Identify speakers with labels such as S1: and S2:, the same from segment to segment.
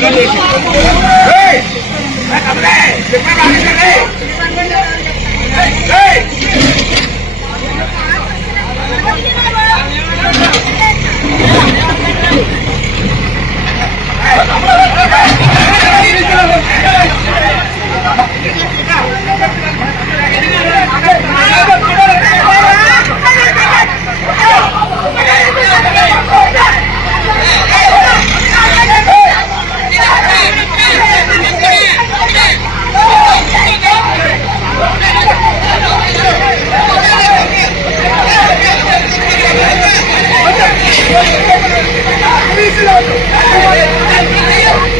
S1: Hey! Please do not go.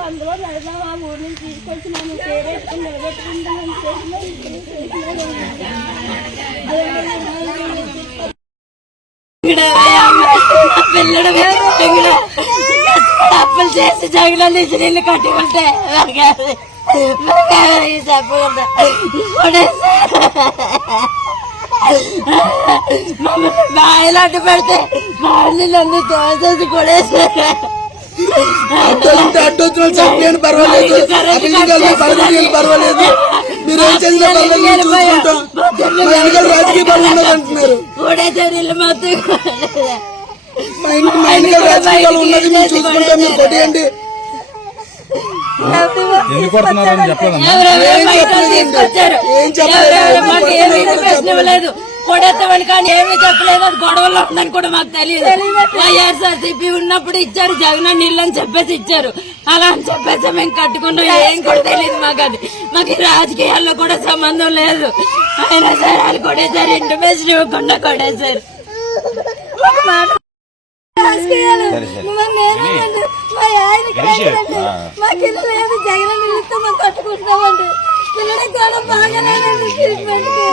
S1: అందులో నడిలో ఆ ఊరు నుంచి తీసుకొచ్చి నన్ను పేరేసుకుని
S2: చేసి జగన్ నుంచి నిన్ను కట్టుకుంటే చెప్పకుండా బాయిలు అడ్డు పెడితే బాయిలు నన్ను తోసేసి కొడేసారు
S3: అడ్డొచ్చిన పర్వాలేదు. పర్వాలేదు పర్వాలేదు. మీరు ఏం చేసినా పర్వాలేదు చూసుకుంటాం. మా రాజకీయ అంటున్నారు.
S2: కొడేసారు ఇల్లు మొత్తం
S3: మా ఇంటి మా వెనకాల రాజకీయ పనులు ఉన్నది మేము చూసుకుంటాం మీరు కొట్టేయండి.
S4: ఎందుకు కొడుతున్నారని చెప్పలేదమ్మా
S3: ఏం చెప్పలేదండి. ఏం చెప్పలేదు.
S2: మాకు కొడేస్తామని కానీ ఏమీ చెప్పలేదు. అది గొడవలో ఉందని కూడా మాకు తెలియదు. వైఎస్ఆర్సీపీ ఉన్నప్పుడు ఇచ్చారు జగన్ నీళ్ళు అని చెప్పేసి ఇచ్చారు. అలా అని చెప్పేసి మేము కట్టుకున్నాం. ఏం కూడా తెలియదు మాకు అది. మాకు రాజకీయాల్లో కూడా సంబంధం లేదు. అయినా సరే వాళ్ళు కొడేసారు ఇంటిమేషన్ ఇవ్వకుండా రాజకీయాలు. మా ఆయన. మాకు ఇల్లు లేదు జగన్ నిలుస్తూ మేము కట్టుకుంటామండి పిల్లడి కూడా బాగాలేదండి ట్రీట్మెంట్కి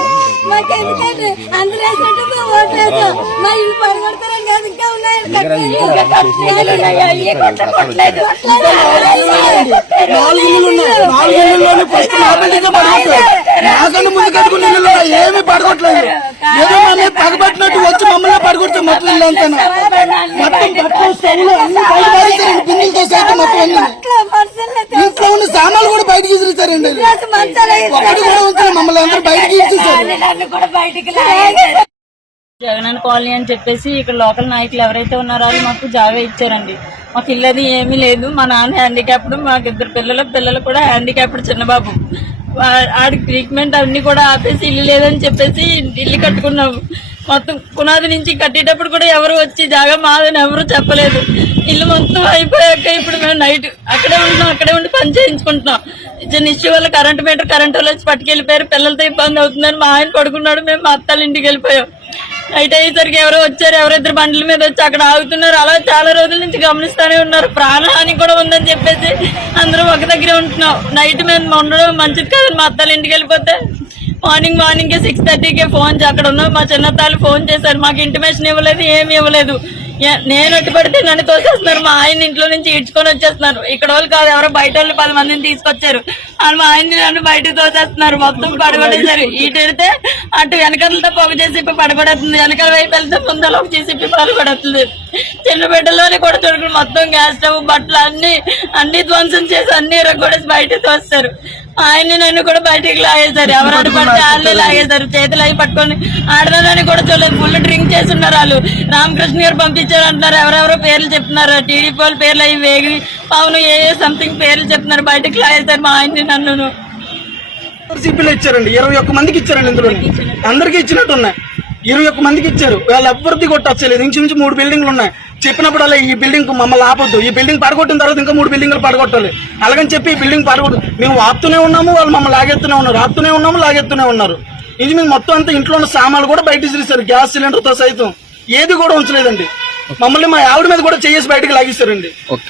S2: మాకు ఎందుకంటే అందరూ వేసినట్టు మేము ఓట్లేదు. మా ఇల్లు పడగొడతారని కాదు ఇంకా ఉన్నాయి.
S3: నాకన్నా ముందు కట్టుకున్న ఇల్లులో ఏమీ పడగొట్టలేదు ఏదో మా మీద పగబట్టినట్టు వచ్చి మమ్మల్ని పడగొడితే మొత్తం ఇల్లు అంతా మొత్తం
S5: జగనన్న కాలనీ అని చెప్పేసి ఇక్కడ లోకల్ నాయకులు ఎవరైతే ఉన్నారో వాళ్ళు మాకు జావే ఇచ్చారండి. మాకు ఇల్లది ఏమీ లేదు. మా నాన్న హ్యాండిక్యాప్డ్ మాకు ఇద్దరు పిల్లలు పిల్లలు కూడా హ్యాండిక్యాప్డ్ చిన్నబాబు. ఆడికి ట్రీట్మెంట్ అన్ని కూడా ఆపేసి ఇల్లు లేదని చెప్పేసి ఇల్లు కట్టుకున్నాము. మొత్తం పునాది నుంచి కట్టేటప్పుడు కూడా ఎవరు వచ్చి జాగా మాదని ఎవరు చెప్పలేదు. ఇల్లు మొత్తం అయిపోయాక ఇప్పుడు మేము నైట్ అక్కడే ఉంటున్నాం అక్కడే ఉండి పని చేయించుకుంటున్నాం. చిన్న ఇష్యూ వల్ల కరెంటు మీటర్ కరెంట్ వాళ్ళు వచ్చి పట్టుకెళ్ళిపోయారు. పిల్లలతో ఇబ్బంది అవుతుందని మా ఆయన పడుకున్నాడు మేము మా అత్తాల ఇంటికి వెళ్ళిపోయాం. నైట్ అయ్యేసరికి ఎవరో వచ్చారు ఎవరిద్దరు బండ్ల మీద వచ్చి అక్కడ ఆగుతున్నారు. అలా చాలా రోజుల నుంచి గమనిస్తూనే ఉన్నారు. ప్రాణహాని కూడా ఉందని చెప్పేసి అందరూ ఒక దగ్గరే ఉంటున్నాం. నైట్ మేము ఉండడం మంచిది కాదని మా అత్తాల ఇంటికి వెళ్ళిపోతే మార్నింగ్ మార్నింగ్ సిక్స్ థర్టీకి ఫోన్ అక్కడ ఉన్న మా చిన్నతాలు ఫోన్ చేశారు. మాకు ఇంటిమేషన్ ఇవ్వలేదు ఏమి ఇవ్వలేదు. నేను ఎట్టు పడితే నన్ను తోసేస్తున్నారు. మా ఆయన ఇంట్లో నుంచి ఇడ్చుకొని వచ్చేస్తున్నారు. ఇక్కడ వాళ్ళు కాదు ఎవరో బయట వాళ్ళు పది మందిని తీసుకొచ్చారు. వాళ్ళు మా ఆయన్ని నన్ను బయట తోసేస్తున్నారు. మొత్తం పడగొట్టేశారు. ఇటు వెళ్తే అటు వెనకాలతో పొగ చేసి పడగొడుతుంది వెనకాల వైపు వెళ్తే ముందర చేసి పడబడుతుంది చిన్న బిడ్డలోనే కూడా చూడకుండా మొత్తం గ్యాస్ స్టవ్ బట్టలు అన్ని అన్ని ధ్వంసం చేసి అన్ని రగ్గొడేసి బయట తోస్తారు ఆయన్ని నన్ను కూడా బయటికి లాగేశారు. ఎవరు అడ్డు పడితే వాళ్ళే లాగేశారు. చేతులు అవి పట్టుకొని ఆడదానని కూడా చూడలేదు. ఫుల్ డ్రింక్ చేస్తున్నారు వాళ్ళు. రామకృష్ణ గారు పంపించారు అంటున్నారు. ఎవరెవరో పేర్లు చెప్తున్నారు. టీడీపీ వాళ్ళ పేర్లు అవి వేగి పవన్ ఏ సంథింగ్ పేర్లు చెప్తున్నారు. బయటకు లాగేశారు మా ఆయన్ని నన్ను
S3: ఇచ్చారండి. ఇరవై ఒక్క మందికి ఇచ్చారండి ఇందులో అందరికి ఇచ్చినట్టు ఉన్నాయి ఇరవై ఒక్క మందికి ఇచ్చారు. వాళ్ళు అభివృద్ధి కొట్టలేదు ఇంచుమించు మూడు బిల్డింగ్లు ఉన్నాయి. చెప్పినప్పుడల్లా ఈ బిల్డింగ్ మమ్మల్ని ఆపొద్దు. ఈ బిల్డింగ్ పడగొట్టిన తర్వాత ఇంకా మూడు బిల్డింగ్లు పడగొట్టాలి. అలాగని చెప్పి ఈ బిల్డింగ్ పడగొట్టు మేము ఆపుతూనే ఉన్నాము. వాళ్ళు మమ్మల్ని లాగెత్తూనే ఉన్నారు. ఆపుతూనే ఉన్నాము లాగెత్తూనే ఉన్నారు. ఇది మేము మొత్తం అంతా ఇంట్లో ఉన్న సామాన్లు కూడా బయట తీసేశారు. గ్యాస్ సిలిండర్తో సైతం. ఏది కూడా ఉంచలేదండి. మమ్మల్ని మా ఆవిడ మీద కూడా చేసి బయటకు లాగిస్తారండి